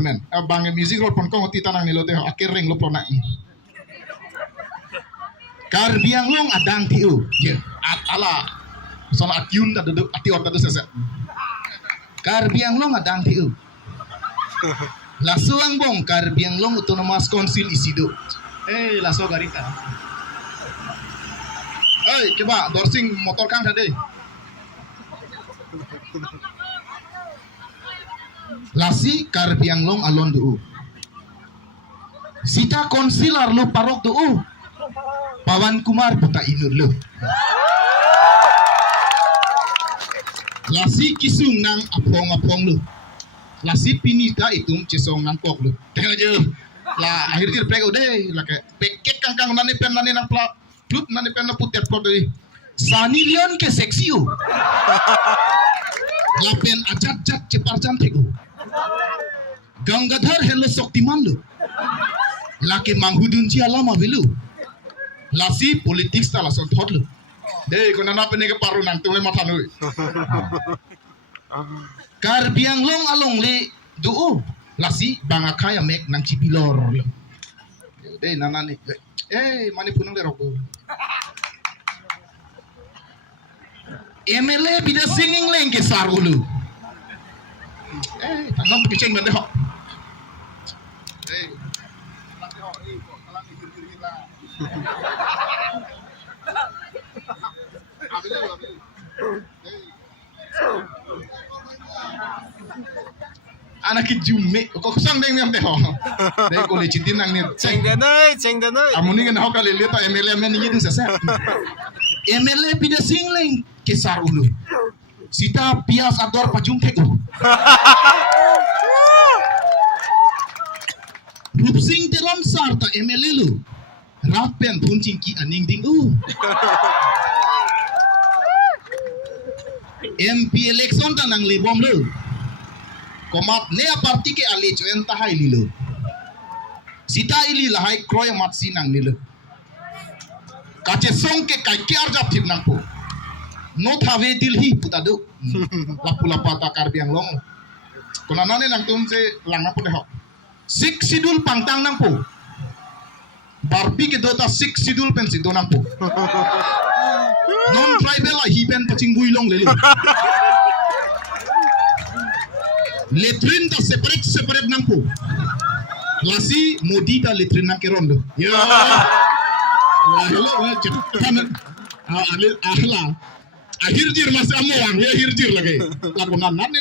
men bang music road pon kong ti tanang nilo te akhir ring lo plona kar biang long adang tiu ye ala sona atyun ta duduk ati ota du sesa kar biang long adang tiu laso ang bong kar biang long autonomous council isido laso garita coba dorsing motor kang tadi lasi kar biang long alon du sita konsilar lo parok du Pawan Kumar puta inur lo lasi kisung nang apong lo lasi pinita itum cisong nang kok lo tengok aja lah akhir dir prego deh lah kayak peket kang nani pen nani nang pla plut nani pen putet pot deh Sani Leon ke seksi lapen acat cepar cantik Gangadhar hello Shaktiman lo laki manghudun ci alama velu lasi politik stala son thot lo deh kona na pene ke paru nang tule mata noi kar biang long along le du lasi banga kaya mek nang cipilor deh nanani mani punang de rok MLA bida singing leng ke sarulu tanam keceng bende hok anak jume kok sang deng nem teh deh ko le cintin nang ni ceng denai amuni kan hok kali lihat MLA men ni itu sesa MLA bida sing leng ke sarulu sita pias ador pajung tegu Rupsing teron sarta MLA lu rapen puncing ki aning ding MP election tanang libom lu komat ne parti ke ali cuen tahai lilu sita ili lahai kroy mat sinang nilu kace song ke kai kiar jap thip nang po no thave dilhi putadu lapula pata kar biang long kona nane nang tum se langa pute ho sik sidul pangtang nang po barpi ke dota sik sidul pen sido nang po non tribal hi pen paching builong lelu letrin ta separate nang po lasi modi ta letrin nang keron do ya hello cetan ahla akhir dir mas amuang ya akhir dir lagi lakukan nanti